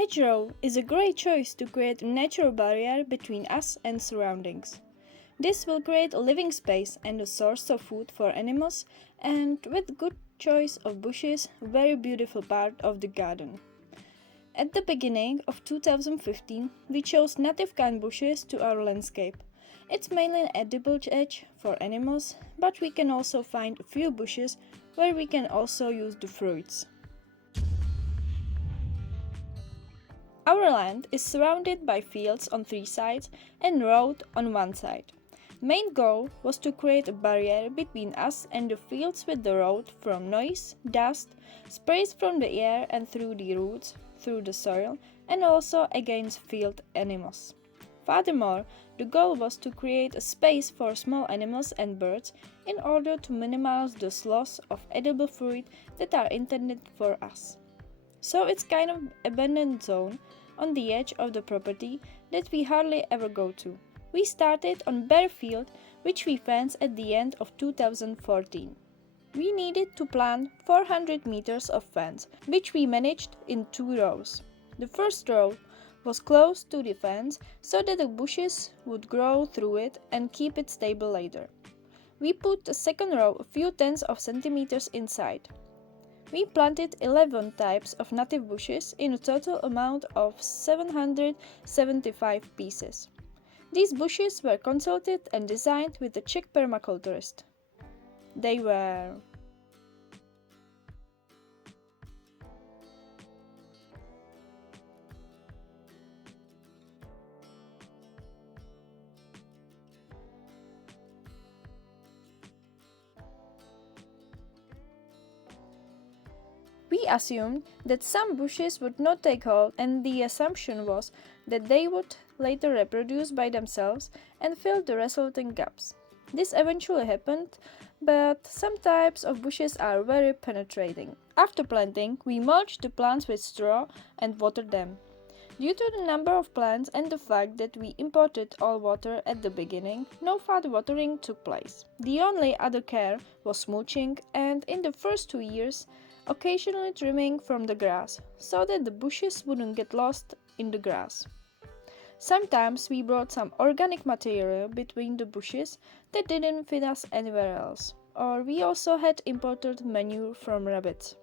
Hedgerow is a great choice to create a natural barrier between us and surroundings. This will create a living space and a source of food for animals, and with good choice of bushes, a very beautiful part of the garden. At the beginning of 2015, we chose native kind bushes to our landscape. It's mainly an edible hedge for animals, but we can also find a few bushes where we can also use the fruits. Our land is surrounded by fields on 3 sides and road on 1 side. Main goal was to create a barrier between us and the fields with the road from noise, dust, sprays from the air and through the roots, through the soil, and also against field animals. Furthermore, the goal was to create a space for small animals and birds in order to minimize the loss of edible fruit that are intended for us. So it's kind of abandoned zone on the edge of the property that we hardly ever go to. We started on bare field, which we fenced at the end of 2014. We needed to plant 400 meters of fence, which we managed in 2 rows. The first row was close to the fence so that the bushes would grow through it and keep it stable later. We put the second row a few tens of centimeters inside. We planted 11 types of native bushes in a total amount of 775 pieces. These bushes were consulted and designed with a Czech permaculturist. They were We assumed that some bushes would not take hold, and the assumption was that they would later reproduce by themselves and fill the resulting gaps. This eventually happened, but some types of bushes are very penetrating. After planting, we mulched the plants with straw and watered them. Due to the number of plants and the fact that we imported all water at the beginning, no further watering took place. The only other care was mulching, and in the first 2 years, occasionally trimming from the grass, so that the bushes wouldn't get lost in the grass. Sometimes we brought some organic material between the bushes that didn't fit us anywhere else, or we also had imported manure from rabbits.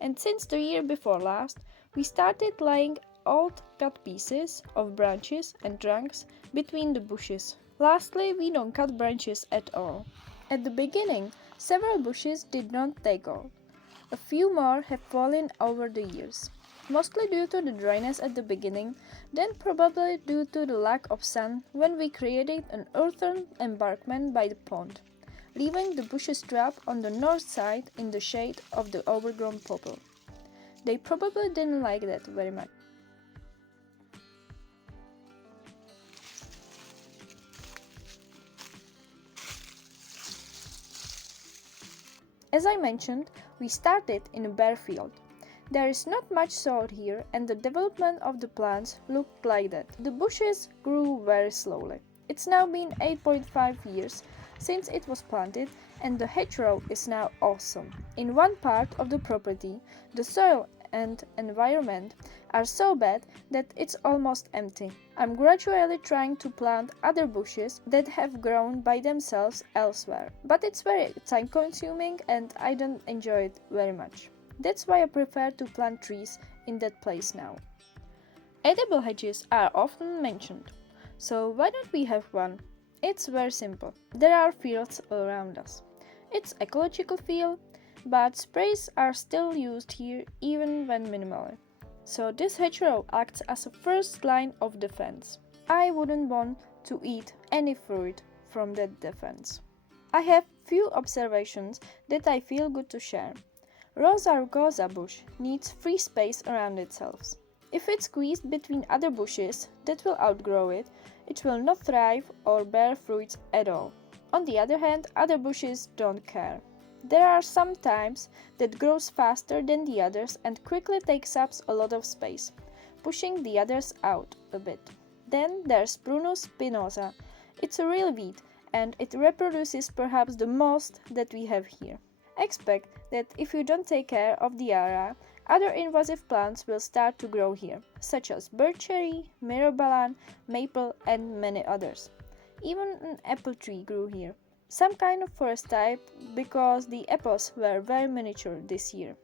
And since the year before last, we started laying old cut pieces of branches and trunks between the bushes. Lastly, we don't cut branches at all. At the beginning, several bushes did not take hold. A few more have fallen over the years, mostly due to the dryness at the beginning, then probably due to the lack of sun when we created an earthen embankment by the pond, leaving the bushes trapped on the north side in the shade of the overgrown poplar. They probably didn't like that very much. As I mentioned, we started in a bare field. There is not much soil here, and the development of the plants looked like that. The bushes grew very slowly. It's now been 8.5 years since it was planted, and the hedgerow is now awesome. In one part of the property, the soil and environment are so bad that it's almost empty. I'm gradually trying to plant other bushes that have grown by themselves elsewhere, but it's very time consuming and I don't enjoy it very much. That's why I prefer to plant trees in that place now. Edible hedges are often mentioned, so why don't we have one? It's very simple. There are fields around us. It's ecological field, but sprays are still used here even when minimally. So this hedgerow acts as a first line of defense. I wouldn't want to eat any fruit from that defense. I have few observations that I feel good to share. Rosa rugosa bush needs free space around itself. If it's squeezed between other bushes that will outgrow it, it will not thrive or bear fruits at all. On the other hand, other bushes don't care. There are some types that grows faster than the others and quickly takes up a lot of space, pushing the others out a bit. Then there's prunus spinosa. It's a real weed and it reproduces perhaps the most that we have here. Expect that if you don't take care of the area, Other invasive plants will start to grow here, such as birch cherry, myrobalan, maple, and many others. Even an apple tree grew here, some kind of forest type because the apples were very miniature this year.